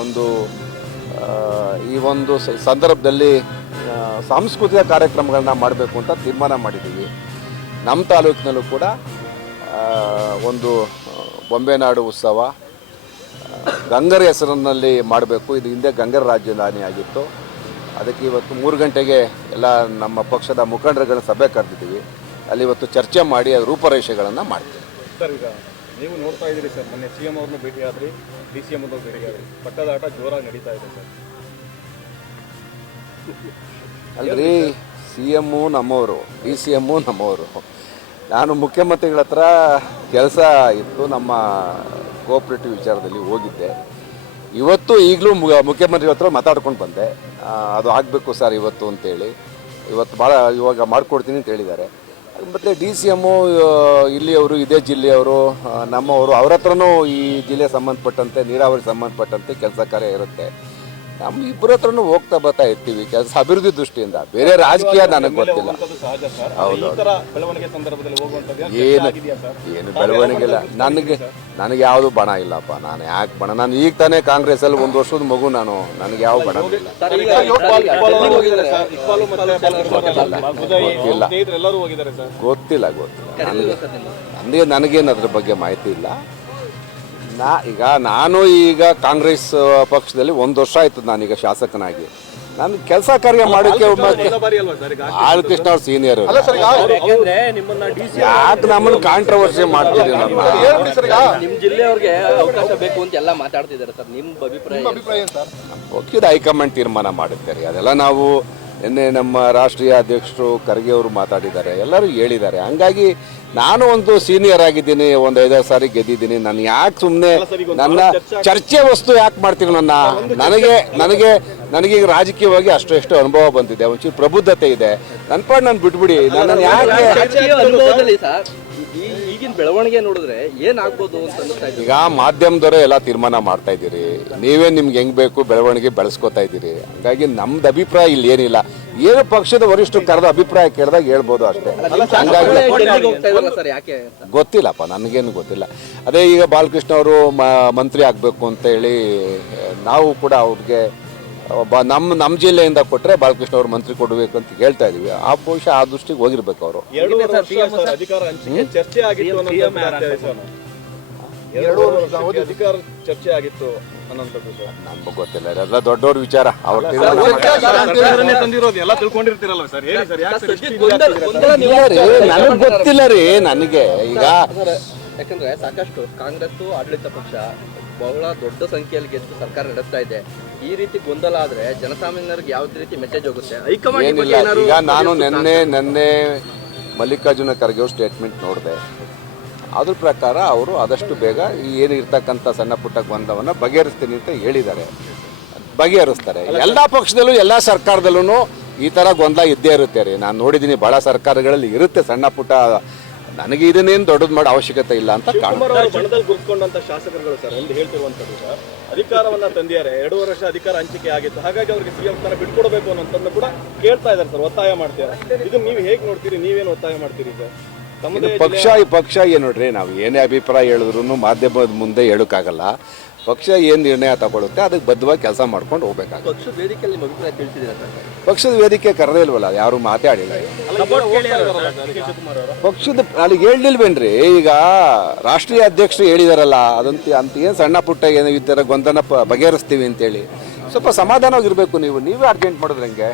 ಒಂದು ಈ ಒಂದು ಸಂದರ್ಭದಲ್ಲಿ ಸಾಂಸ್ಕೃತಿಕ ಕಾರ್ಯಕ್ರಮಗಳನ್ನ ಮಾಡಬೇಕು ಅಂತ ತೀರ್ಮಾನ ಮಾಡಿದ್ದೀವಿ. ನಮ್ಮ ತಾಲೂಕಿನಲ್ಲೂ ಕೂಡ ಒಂದು ಬೊಂಬೆನಾಡು ಉತ್ಸವ ಗಂಗರ ಹೆಸರಿನಲ್ಲಿ ಮಾಡಬೇಕು. ಇದು ಹಿಂದೆ ಗಂಗರ ರಾಜಧಾನಿ ಆಗಿತ್ತು. ಅದಕ್ಕೆ ಇವತ್ತು 3 ಗಂಟೆಗೆ ಎಲ್ಲ ನಮ್ಮ ಪಕ್ಷದ ಮುಖಂಡರುಗಳ ಸಭೆ ಕರೆದಿದ್ದೀವಿ. ಅಲ್ಲಿ ಇವತ್ತು ಚರ್ಚೆ ಮಾಡಿ ರೂಪರೇಷೆಗಳನ್ನು ಮಾಡ್ತೀವಿ. ಸರ್, ಈಗ ನೀವು ನೋಡ್ತಾ ಇದ್ದೀರಿ ಸರ್, ಮೊನ್ನೆ CM ಅವ್ರನ್ನ ಭೇಟಿಯಾದ್ರಿ, DCM ಅವ್ರನ್ನ ಭೇಟಿಯಾದ್ರಿ, ಪಟ್ಟದಾಟ ಜೋರಾಗಿ ನಡೀತಾ ಇದೆ ಸರ್. ಅಲ್ರಿ, CM ನಮ್ಮವರು, DCM ನಮ್ಮವರು. ನಾನು ಮುಖ್ಯಮಂತ್ರಿಗಳ ಹತ್ರ ಕೆಲಸ ಇತ್ತು, ನಮ್ಮ ಕೋಆಪರೇಟಿವ್ ವಿಚಾರದಲ್ಲಿ ಹೋಗಿದ್ದೆ. ಇವತ್ತು ಈಗಲೂ ಮುಖ್ಯಮಂತ್ರಿ ಹತ್ರ ಮಾತಾಡ್ಕೊಂಡು ಬಂದೆ. ಅದು ಆಗಬೇಕು ಸರ್ ಇವತ್ತು ಅಂತೇಳಿ. ಇವತ್ತು ಭಾಳ ಇವಾಗ ಮಾಡಿಕೊಡ್ತೀನಿ ಅಂತ ಹೇಳಿದ್ದಾರೆ. ಮತ್ತು DCM ಇಲ್ಲಿಯವರು, ಇದೇ ಜಿಲ್ಲೆಯವರು, ನಮ್ಮವರು, ಅವ್ರ ಹತ್ರನೂ ಈ ಜಿಲ್ಲೆಗೆ ಸಂಬಂಧಪಟ್ಟಂತೆ ನೀರಾವರಿ ಸಂಬಂಧಪಟ್ಟಂತೆ ಕೆಲಸ ಕಾರ್ಯ ಇರುತ್ತೆ. ನಮ್ಮ ಇಬ್ಬರ ಹತ್ರನೂ ಹೋಗ್ತಾ ಬರ್ತಾ ಇರ್ತೀವಿ ಕೆಲಸ ಅಭಿವೃದ್ಧಿ ದೃಷ್ಟಿಯಿಂದ. ಬೇರೆ ರಾಜಕೀಯ ನನಗೆ ಗೊತ್ತಿಲ್ಲ. ಹೌದು, ಏನು ಬೆಳವಣಿಗೆ ಇಲ್ಲ. ನನಗೆ ಯಾವುದು ಬಣ ಇಲ್ಲಪ್ಪ. ನಾನು ಯಾಕೆ ಬಣ? ನಾನು ಈಗ ತಾನೇ ಕಾಂಗ್ರೆಸ್ಸಲ್ಲಿ 1 ವರ್ಷದ ಮಗು. ನನಗೆ ಯಾವ ಬಣ ಇಲ್ಲ. ಗೊತ್ತಿಲ್ಲ ನನಗೇನು ಅದ್ರ ಬಗ್ಗೆ ಮಾಹಿತಿ ಇಲ್ಲ. ನಾನು ಈಗ ಕಾಂಗ್ರೆಸ್ ಪಕ್ಷದಲ್ಲಿ 1 ವರ್ಷ ಆಯ್ತು. ನಾನೀಗ ಶಾಸಕನಾಗಿ ನಾನು ಕೆಲಸ ಕಾರ್ಯ ಮಾಡೋಕ್ಕೆ ಬಾಲಕೃಷ್ಣ ಅವ್ರು ಸೀನಿಯರ್. ಯಾಕೆ ನಮ್ಮನ್ನು ಕಾಂಟ್ರವರ್ಸಿ ಮಾಡ್ತೀರಿ? ನಿಮ್ಮ ಜಿಲ್ಲೆಯವ್ರಿಗೆ ಅವಕಾಶ ಬೇಕು ಅಂತ ಎಲ್ಲ ಮಾತಾಡ್ತಿದ್ದಾರೆ ಸರ್. ನಿಮ್ಮ ಅಭಿಪ್ರಾಯ? ಒಕ್ಕಿದ ಹೈಕಮಾಂಡ್ ತೀರ್ಮಾನ ಮಾಡುತ್ತಾರೆ. ಅದೆಲ್ಲ ನಾವು ನಿನ್ನೆ ನಮ್ಮ ರಾಷ್ಟ್ರೀಯ ಅಧ್ಯಕ್ಷರು ಖರ್ಗೆ ಅವರು ಮಾತಾಡಿದ್ದಾರೆ, ಎಲ್ಲರೂ ಹೇಳಿದ್ದಾರೆ. ಹಂಗಾಗಿ ನಾನು ಒಂದು ಸೀನಿಯರ್ ಆಗಿದ್ದೀನಿ, ಒಂದು 5 ಸಾರಿ ಗೆದ್ದಿದ್ದೀನಿ. ನಾನು ಯಾಕೆ ಸುಮ್ಮನೆ ನನ್ನ ಚರ್ಚೆ ವಸ್ತು ಯಾಕೆ ಮಾಡ್ತೀನಿ? ನನಗೀಗ ರಾಜಕೀಯವಾಗಿ ಎಷ್ಟು ಅನುಭವ ಬಂದಿದೆ, ಒಂಚೂರು ಪ್ರಬುದ್ಧತೆ ಇದೆ. ನನ್ನ ಪಾಡು ನಾನು ಬಿಟ್ಬಿಡಿ. ನನ್ನನ್ನು ಯಾಕೆ ಅನುಭವದಲ್ಲಿ ಸರ್ ಈಗಿನ ಬೆಳವಣಿಗೆ ನೋಡಿದ್ರೆ ಏನಾಗ್ಬೋದು ಅಂತ ಅನಿಸ್ತಾ ಇದೆ. ಈಗ ಮಾಧ್ಯಮದವರೇ ಎಲ್ಲ ತೀರ್ಮಾನ ಮಾಡ್ತಾ ಇದ್ದೀರಿ. ನೀವೇ ನಿಮ್ಗೆ ಹೆಂಗ್ ಬೇಕು ಬೆಳವಣಿಗೆ ಬೆಳೆಸ್ಕೊತಾ ಇದ್ದೀರಿ. ಹಂಗಾಗಿ ನಮ್ದು ಅಭಿಪ್ರಾಯ ಇಲ್ಲಿ ಏನಿಲ್ಲ. ಏನು ಪಕ್ಷದ ವರಿಷ್ಠರು ಕರೆದ ಅಭಿಪ್ರಾಯ ಕೇಳಿದಾಗ ಹೇಳ್ಬೋದು ಅಷ್ಟೇ. ಹಂಗಾಗಿ ಗೊತ್ತಿಲ್ಲಪ್ಪ, ನನಗೇನು ಗೊತ್ತಿಲ್ಲ. ಅದೇ ಈಗ ಬಾಲಕೃಷ್ಣ ಅವರು ಮಂತ್ರಿ ಆಗಬೇಕು ಅಂತ ಹೇಳಿ ನಾವು ಕೂಡ ಅವ್ರಿಗೆ ನಮ್ಮ ಜಿಲ್ಲೆಯಿಂದ ಕೊಟ್ಟರೆ ಬಾಲಕೃಷ್ಣ ಅವರು ಮಂತ್ರಿ ಕೊಡಬೇಕು ಅಂತ ಹೇಳ್ತಾ ಇದೀವಿ. ಆ ಬಹುಶಃ ಆ ದೃಷ್ಟಿಗೆ ಹೋಗಿರ್ಬೇಕು ಅವರು. ಚರ್ಚೆ ಆಗಿತ್ತು ನಮ್ಗೆ ಗೊತ್ತಿಲ್ಲ, ಎಲ್ಲ ದೊಡ್ಡವ್ರ ವಿಚಾರ. ನನಗೆ ಗೊತ್ತಿಲ್ಲ ರೀ. ನನಗೆ ಈಗ ಯಾಕಂದ್ರೆ ಸಾಕಷ್ಟು ಕಾಂಗ್ರೆಸ್ ಆಡಳಿತ ಪಕ್ಷ ಬಹಳ ದೊಡ್ಡ ಸಂಖ್ಯೆಯಲ್ಲಿ ಗೆದ್ದು ಸರ್ಕಾರ ನಡೆಸ್ತಾ ಇದೆ. ಈ ರೀತಿ ಗೊಂದಲ ಆದ್ರೆ ಜನಸಾಮಾನ್ಯರಿಗೆ ಯಾವ ರೀತಿ ಮೆಸೇಜ್ ಹೋಗುತ್ತೆ? ಏನಿಲ್ಲ, ಈಗ ನಾನು ನೆನ್ನೆ ಮಲ್ಲಿಕಾರ್ಜುನ ಖರ್ಗೆ ಅವ್ರ ಸ್ಟೇಟ್ಮೆಂಟ್ ನೋಡಿದೆ. ಅದ್ರ ಪ್ರಕಾರ ಅವರು ಆದಷ್ಟು ಬೇಗ ಏನು ಇರ್ತಕ್ಕಂಥ ಸಣ್ಣ ಪುಟ್ಟ ಗೊಂದಲವನ್ನು ಬಗೆಹರಿಸ್ತೀನಿ ಅಂತ ಹೇಳಿದ್ದಾರೆ. ಬಗೆಹರಿಸ್ತಾರೆ. ಎಲ್ಲ ಪಕ್ಷದಲ್ಲೂ ಎಲ್ಲ ಸರ್ಕಾರದಲ್ಲೂ ಈ ಥರ ಗೊಂದಲ ಇದ್ದೇ ಇರುತ್ತೆ ರೀ. ನಾನು ನೋಡಿದ್ದೀನಿ, ಭಾಳ ಸರ್ಕಾರಗಳಲ್ಲಿ ಇರುತ್ತೆ ಸಣ್ಣ ಪುಟ್ಟ. ನನಗೆ ಇದನ್ನೇನು ದೊಡ್ಡದು ಮಾಡೋ ಅವಶ್ಯಕತೆ ಇಲ್ಲ ಅಂತ ಬಣದಲ್ಲಿ ಗುರುತಿಸಿಕೊಂಡಂತ ಶಾಸಕರುಗಳು ಸರ್ ಒಂದು ಹೇಳ್ತಿರುವಂತದ್ದು ಸರ್, ಅಧಿಕಾರವನ್ನ ತಂದಿದ್ದಾರೆ, 2 ವರ್ಷ ಅಧಿಕಾರ ಹಂಚಿಕೆ ಆಗಿತ್ತು, ಹಾಗಾಗಿ ಅವ್ರಿಗೆ CM ಸ್ಥಾನ ಬಿಟ್ಕೊಡ್ಬೇಕು ಅನ್ನೋದನ್ನ ಕೂಡ ಕೇಳ್ತಾ ಇದ್ದಾರೆ ಸರ್, ಒತ್ತಾಯ ಮಾಡ್ತಾರೆ. ಇದು ನೀವು ಹೇಗೆ ನೋಡ್ತೀರಿ? ನೀವೇನು ಒತ್ತಾಯ ಮಾಡ್ತೀರಿ ಸರ್? ಪಕ್ಷ ಏನು ನೋಡ್ರಿ, ನಾವು ಏನೇ ಅಭಿಪ್ರಾಯ ಹೇಳಿದ್ರು ಮಾಧ್ಯಮದ ಮುಂದೆ ಹೇಳೋಕ್ಕಾಗಲ್ಲ. ಪಕ್ಷ ಏನು ನಿರ್ಣಯ ತಗೊಳುತ್ತೆ ಅದಕ್ಕೆ ಬದ್ಧವಾಗಿ ಕೆಲಸ ಮಾಡ್ಕೊಂಡು ಹೋಗ್ಬೇಕಾಗುತ್ತೆ. ಪಕ್ಷದ ವೇದಿಕೆ ಕರೆದೇ ಇಲ್ವಲ್ಲ, ಯಾರು ಮಾತಾಡಿಲ್ಲ. ಪಕ್ಷದ ಅಲ್ಲಿಗೆ ಹೇಳಿಲ್ವೇನ್ರಿ? ಈಗ ರಾಷ್ಟ್ರೀಯ ಅಧ್ಯಕ್ಷರು ಹೇಳಿದಾರಲ್ಲ, ಅಂತ ಏನು ಸಣ್ಣ ಪುಟ್ಟ ಏನು ಈ ಥರ ಗೊಂದಲ ಬಗೆಹರಿಸ್ತೀವಿ ಅಂತೇಳಿ ಸ್ವಲ್ಪ ಸಮಾಧಾನವಾಗಿರ್ಬೇಕು. ನೀವೇ ಅರ್ಜೆಂಟ್ ಮಾಡಿದ್ರೆ ಹೆಂಗೆ?